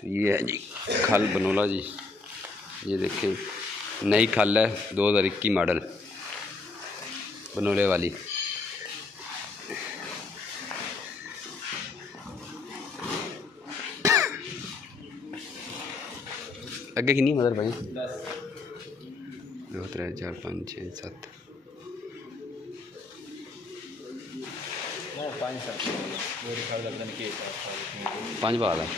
तो ये है जी खल बनोला जी, ये देखें नई खल है 2021 मॉडल बनोले वाली। अगे कितनी मदर भाई? 2 3 4 5 6 7 5 बाल है।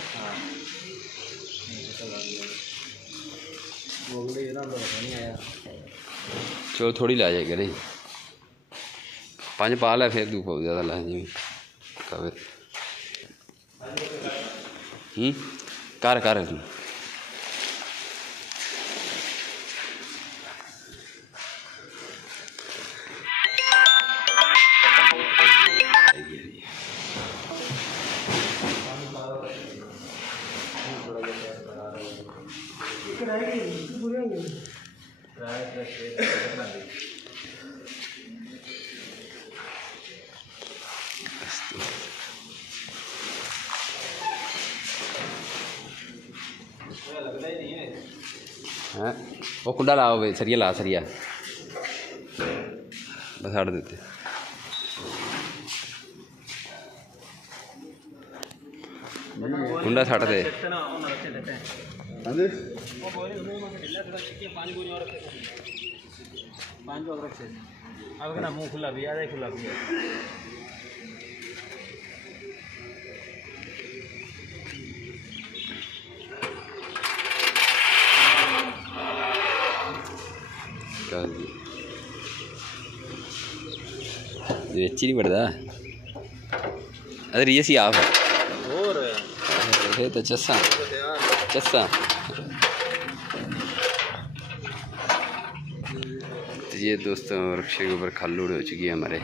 चलो थोड़ी ला जाएगा नहीं 5 पाल है, फिर तू बहुत ज़्यादा ला जी कवे कर कर तू हाँ वो कुंडा लाओ भाई, सरिया ला सरिया बस हट देते। कुंडा छट दे मुँह खुला भी आधा खुला भी वेची नहीं पड़ता अरे ये सी आप और है तो चस्सा चस्सा। तो ये दोस्तों रिक्शे के ऊपर खल लोड हो चुकी है हमारे।